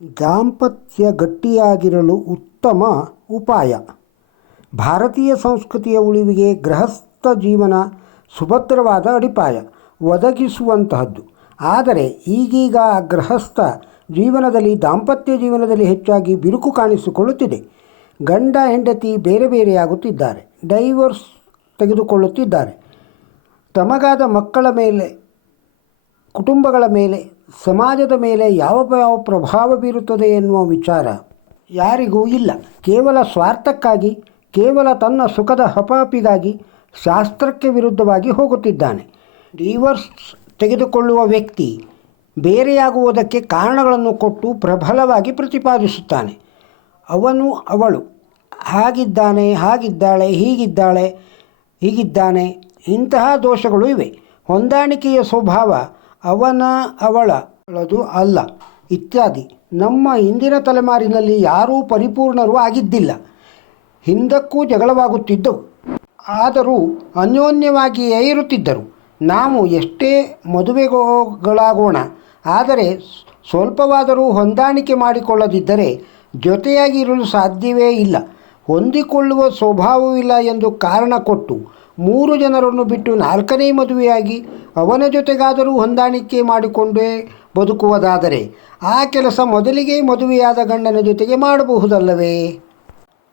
ದಾಂಪತ್ಯ ಗಟ್ಟಿಯಾಗಿರಲು ಉತ್ತಮ ಉಪಾಯ. ಭಾರತೀಯ ಸಂಸ್ಕೃತಿಯ ಉಳಿವಿಗೆ ಗೃಹಸ್ಥ ಜೀವನ ಸುಭದ್ರವಾದ ಅಡಿಪಾಯ, ಒದಗಿಸುವಂತಹದ್ದು. ಆದರೆ ಈಗೀಗ ಗೃಹಸ್ಥ ಜೀವನದಲ್ಲಿ, ದಾಂಪತ್ಯ ಜೀವನದಲ್ಲಿ ಹೆಚ್ಚಾಗಿ ಬಿರುಕು ಕಾಣಿಸಿಕೊಳ್ಳುತ್ತಿದೆ. ಗಂಡ ಹೆಂಡತಿ ಬೇರೆ ಬೇರೆಯಾಗುತ್ತಿದ್ದಾರೆ, ಡೈವರ್ಸ್ ತೆಗೆದುಕೊಳ್ಳುತ್ತಿದ್ದಾರೆ. ತಮಗಾದ ಮಕ್ಕಳ ಮೇಲೆ, ಕುಟುಂಬಗಳ ಮೇಲೆ ಸಮಾಜದ ಮೇಲೆ ಯಾವ ಯಾವ ಪ್ರಭಾವ ಬೀರುತ್ತದೆ ಎನ್ನುವ ವಿಚಾರ ಯಾರಿಗೂ ಇಲ್ಲ. ಕೇವಲ ಸ್ವಾರ್ಥಕ್ಕಾಗಿ, ಕೇವಲ ತನ್ನ ಸುಖದ ಹಪಾಪಿಗಾಗಿ ಶಾಸ್ತ್ರಕ್ಕೆ ವಿರುದ್ಧವಾಗಿ ಹೋಗುತ್ತಿದ್ದಾನೆ. ಡಿವರ್ಸ್ ತೆಗೆದುಕೊಳ್ಳುವ ವ್ಯಕ್ತಿ ಬೇರೆಯಾಗುವುದಕ್ಕೆ ಕಾರಣಗಳನ್ನು ಕೊಟ್ಟು ಪ್ರಬಲವಾಗಿ ಪ್ರತಿಪಾದಿಸುತ್ತಾನೆ. ಅವನು ಅವಳು. ಹಾಗಿದ್ದಾನೆ, ಹಾಗಿದ್ದಾಳೆ, ಹೀಗಿದ್ದಾಳೆ, ಹೀಗಿದ್ದಾನೆ, ಇಂತಹ ದೋಷಗಳು ಇವೆ. ಹೊಂದಾಣಿಕೆಯ ಸ್ವಭಾವ ಅವನ ಅವಳದು ಅಲ್ಲ, ಇತ್ಯಾದಿ. ನಮ್ಮ ಹಿಂದಿನ ತಲೆಮಾರಿನಲ್ಲಿ ಯಾರೂ ಪರಿಪೂರ್ಣರು ಆಗಿದ್ದಿಲ್ಲ. ಹಿಂದಕ್ಕೂ ಜಗಳವಾಗುತ್ತಿದ್ದವು. ಆದರೂ ಅನ್ಯೋನ್ಯವಾಗಿಯೇ ಇರುತ್ತಿದ್ದರು. ನಾವು ಎಷ್ಟೇ ಮದುವೆಗಳಾಗೋಣ, ಆದರೆ ಸ್ವಲ್ಪವಾದರೂ ಹೊಂದಾಣಿಕೆ ಮಾಡಿಕೊಳ್ಳದಿದ್ದರೆ ಜೊತೆಯಾಗಿ ಇರಲು ಸಾಧ್ಯವೇ ಇಲ್ಲ. ಹೊಂದಿಕೊಳ್ಳುವ ಸ್ವಭಾವವಿಲ್ಲ ಎಂದು ಕಾರಣ ಕೊಟ್ಟು ಮೂರು ಜನರನ್ನು ಬಿಟ್ಟು ನಾಲ್ಕನೇ ಮದುವೆಯಾಗಿ ಅವನ ಜೊತೆಗಾದರೂ ಹೊಂದಾಣಿಕೆ ಮಾಡಿಕೊಂಡೇ ಬದುಕುವುದಾದರೆ ಆ ಕೆಲಸ ಮೊದಲಿಗೆ ಮದುವೆಯಾದ ಗಂಡನ ಜೊತೆಗೆ ಮಾಡಬಹುದಲ್ಲವೇ?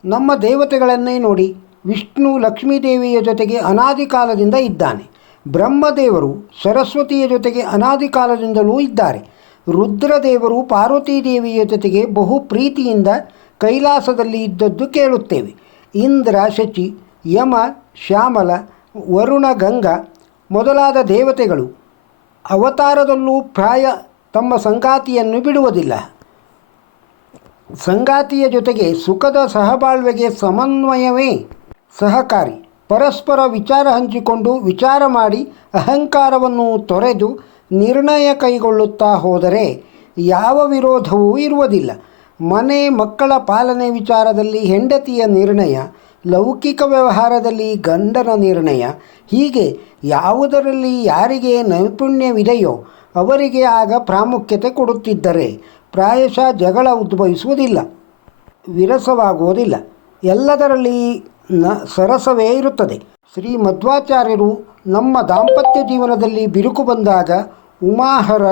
ನಮ್ಮ ದೇವತೆಗಳನ್ನೇ ನೋಡಿ ವಿಷ್ಣು ಲಕ್ಷ್ಮೀದೇವಿಯ ಜೊತೆಗೆ ಅನಾದಿ ಕಾಲದಿಂದ ಇದ್ದಾನೆ. ಬ್ರಹ್ಮದೇವರು ಸರಸ್ವತಿಯ ಜೊತೆಗೆ ಅನಾದಿ ಕಾಲದಿಂದಲೂ ಇದ್ದಾರೆ. ರುದ್ರದೇವರು ಪಾರ್ವತೀ ದೇವಿಯ ಜೊತೆಗೆ ಬಹು ಪ್ರೀತಿಯಿಂದ ಕೈಲಾಸದಲ್ಲಿ ಇದ್ದದ್ದು ಕೇಳುತ್ತೇವೆ. ಇಂದ್ರ, ಶಚಿ, ಯಮ, ಶ್ಯಾಮಲ, ವರುಣ, ಗಂಗಾ ಮೊದಲಾದ ದೇವತೆಗಳು ಅವತಾರದಲ್ಲೂ ಪ್ರಾಯ ತಮ್ಮ ಸಂಗಾತಿಯನ್ನು ಬಿಡುವುದಿಲ್ಲ. ಸಂಗಾತಿಯ ಜೊತೆಗೆ ಸುಖದ ಸಹಬಾಳ್ವೆಗೆ ಸಮನ್ವಯವೇ ಸಹಕಾರಿ. ಪರಸ್ಪರ ವಿಚಾರ ಹಂಚಿಕೊಂಡು ವಿಚಾರ ಮಾಡಿ ಅಹಂಕಾರವನ್ನು ತೊರೆದು ನಿರ್ಣಯ ಕೈಗೊಳ್ಳುತ್ತಾ ಹೋದರೆ ಯಾವ ವಿರೋಧವೂ ಇರುವುದಿಲ್ಲ. ಮನೆ ಮಕ್ಕಳ ಪಾಲನೆ ವಿಚಾರದಲ್ಲಿ ಹೆಂಡತಿಯ ನಿರ್ಣಯ, ಲೌಕಿಕ ವ್ಯವಹಾರದಲ್ಲಿ ಗಂಡನ ನಿರ್ಣಯ, ಹೀಗೆ ಯಾವುದರಲ್ಲಿ ಯಾರಿಗೆ ನೈಪುಣ್ಯವಿದೆಯೋ ಅವರಿಗೆ ಆಗ ಪ್ರಾಮುಖ್ಯತೆ ಕೊಡುತ್ತಿದ್ದರೆ ಪ್ರಾಯಶಃ ಜಗಳ ಉದ್ಭವಿಸುವುದಿಲ್ಲ, ವಿರಸವಾಗುವುದಿಲ್ಲ. ಎಲ್ಲದರಲ್ಲಿ ನ ಸರಸವೇ ಇರುತ್ತದೆ. ಶ್ರೀ ಮಧ್ವಾಚಾರ್ಯರು ನಮ್ಮ ದಾಂಪತ್ಯ ಜೀವನದಲ್ಲಿ ಬಿರುಕು ಬಂದಾಗ ಉಮಾಹರ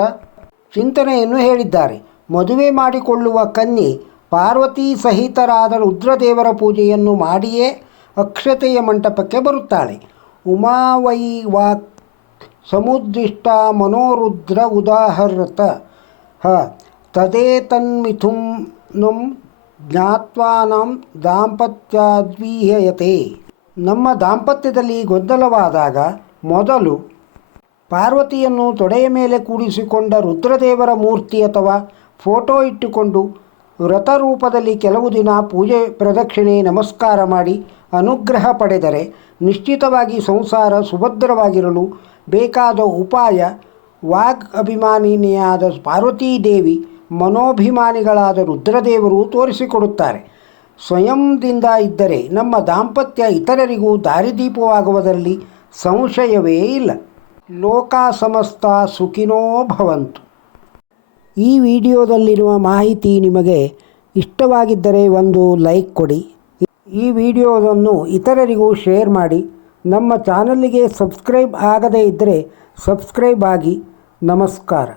ಚಿಂತನೆಯನ್ನು ಹೇಳಿದ್ದಾರೆ. ಮದುವೆ ಮಾಡಿಕೊಳ್ಳುವ ಕನ್ಯೆ ಪಾರ್ವತಿ ಸಹಿತರಾದ ರುದ್ರದೇವರ ಪೂಜೆಯನ್ನು ಮಾಡಿಯೇ ಅಕ್ಷತೆಯ ಮಂಟಪಕ್ಕೆ ಬರುತ್ತಾಳೆ. ಉಮಾವೈ ಸಮುದಿಷ್ಟ ಸಮುದ್ದಿಷ್ಟ ಮನೋರುದ್ರ ಉದಾಹರತ. ಹ, ತದೇತನ್ಮಿಥುಂ ನಂ ಜ್ಞಾತ್ವಾನಂ ದಾಂಪತ್ಯಾದ್ವೀಹಯತೆ. ನಮ್ಮ ದಾಂಪತ್ಯದಲ್ಲಿ ಗೊಂದಲವಾದಾಗ ಮೊದಲು ಪಾರ್ವತಿಯನ್ನು ತೊಡೆಯ ಮೇಲೆ ಕೂಡಿಸಿಕೊಂಡ ರುದ್ರದೇವರ ಮೂರ್ತಿ ಅಥವಾ ಫೋಟೋ ಇಟ್ಟುಕೊಂಡು ವ್ರತ ರೂಪದಲ್ಲಿ ಕೆಲವು ದಿನ ಪೂಜೆ ಪ್ರದಕ್ಷಿಣೆ ನಮಸ್ಕಾರ ಮಾಡಿ ಅನುಗ್ರಹ ಪಡೆದರೆ ನಿಶ್ಚಿತವಾಗಿ ಸಂಸಾರ ಸುಭದ್ರವಾಗಿರಲು ಬೇಕಾದ ಉಪಾಯ ವಾಗ್ ಅಭಿಮಾನಿನಿಯಾದ ಪಾರ್ವತೀದೇವಿ ಮನೋಭಿಮಾನಿಗಳಾದ ರುದ್ರದೇವರು ತೋರಿಸಿಕೊಡುತ್ತಾರೆ. ಸ್ವಯಂದಿಂದ ಇದ್ದರೆ ನಮ್ಮ ದಾಂಪತ್ಯ ಇತರರಿಗೂ ದಾರಿದೀಪವಾಗುವುದರಲ್ಲಿ ಸಂಶಯವೇ ಇಲ್ಲ. ಲೋಕ ಸಮಸ್ತ ಸುಖಿನೋ ಭವಂತು. ಈ ವಿಡಿಯೋದಲ್ಲಿರುವ ಮಾಹಿತಿ ನಿಮಗೆ ಇಷ್ಟವಾಗಿದ್ದರೆ ಒಂದು ಲೈಕ್ ಕೊಡಿ. ಈ ವಿಡಿಯೋವನ್ನು ಇತರರಿಗೂ ಶೇರ್ ಮಾಡಿ. ನಮ್ಮ ಚಾನಲ್ಲಿಗೆ ಸಬ್ಸ್ಕ್ರೈಬ್ ಆಗದೇ ಇದ್ದರೆ ಸಬ್ಸ್ಕ್ರೈಬ್ ಆಗಿ. ನಮಸ್ಕಾರ.